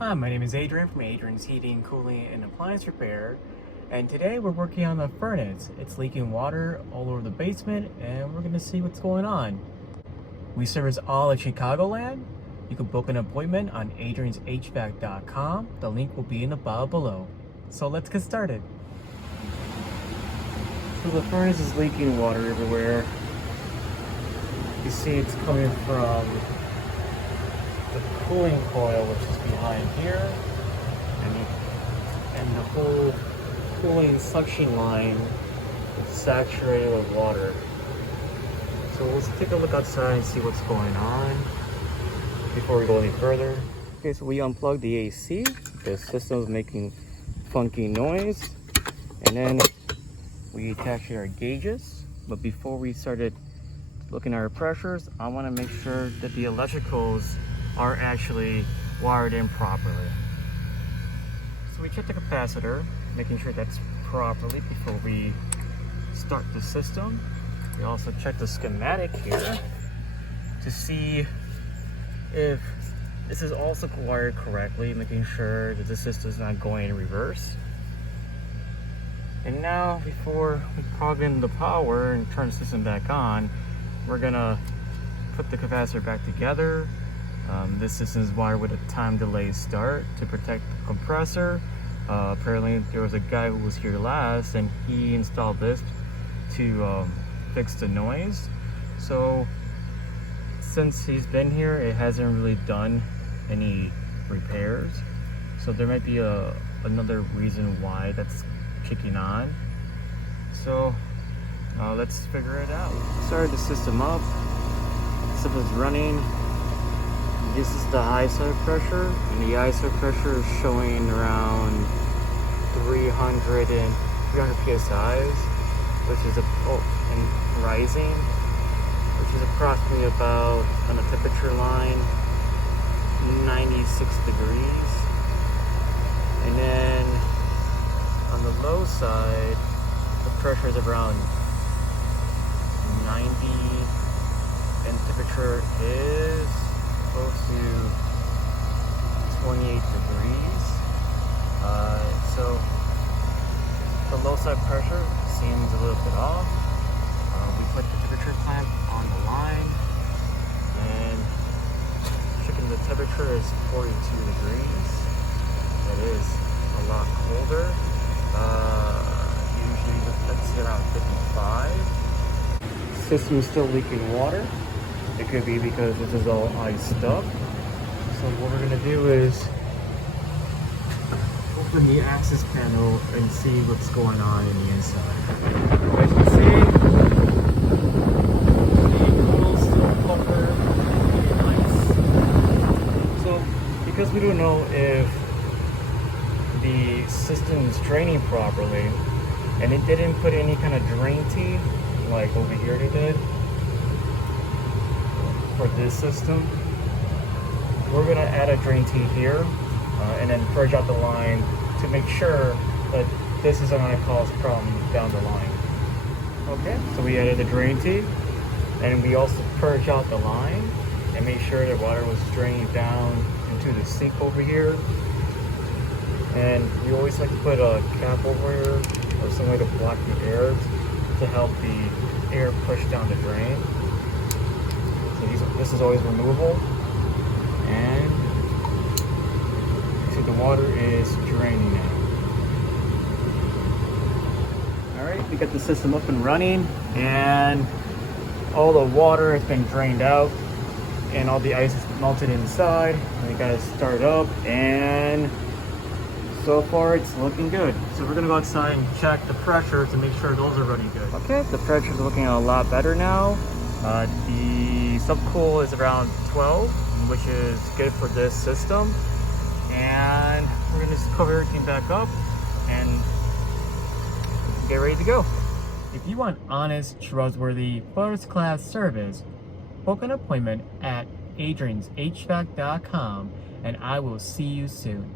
Hi, my name is Adrian from Adrian's Heating, Cooling, and Appliance Repair, and today we're working on the furnace. It's leaking water all over the basement, and we're going to see what's going on. We service all of Chicagoland. You can book an appointment on adrianshvac.com. The link will be in the bio below. So let's get started. So the furnace is leaking water everywhere. You see it's coming from the cooling coil, which is behind here, and the whole cooling suction line is saturated with water. So let's take a look outside and see what's going on before we go any further. Okay, so we unplugged the AC. The system's making funky noise, and then we attached our gauges. But before we started looking at our pressures, I want to make sure that the electricals are actually wired in properly. So we check the capacitor, making sure that's properly before we start the system. We also check the schematic here to see if this is also wired correctly, making sure that the system is not going in reverse. And now, before we plug in the power and turn the system back on, we're gonna put the capacitor back together. This system is wired with a time delay start to protect the compressor. Apparently there was a guy who was here last and he installed this to fix the noise. So since he's been here, it hasn't really done any repairs. So there might be another reason why that's kicking on. So let's figure it out. Started the system up. The system is running. This is the high side pressure, and the high side pressure is showing around 300 psi's, which is and rising, which is approximately about, on the temperature line, 96 degrees. And then on the low side, the pressure is around 90, and temperature is close to 28 degrees. So the low side pressure seems a little bit off. We put the temperature clamp on the line, and checking the temperature is 42 degrees. That is a lot colder. Usually that's around 55. System is still leaking water. It could be because this is all iced up. So what we're gonna do is open the access panel and see what's going on in the inside. As you can see, the coils still covered in ice. So because we don't know if the system is draining properly, and it didn't put any kind of drain tee like over here they did for this system, we're going to add a drain tee here and then purge out the line to make sure that this isn't going to cause problems down the line. Okay, so we added the drain tee, and we also purged out the line and made sure that water was draining down into the sink over here. And we always like to put a cap over here or some way to block the air to help the air push down the drain. So this is always removable, and so the water is draining now. Alright, we got the system up and running, and all the water has been drained out and all the ice is melted inside. And we got it started up, and so far it's looking good. So we're gonna go outside and check the pressure to make sure those are running good. Okay, the pressure is looking a lot better now. The subcool is around 12, which is good for this system. And we're gonna just cover everything back up and get ready to go. If you want honest, trustworthy, first-class service, book an appointment at adrianshvac.com, and I will see you soon.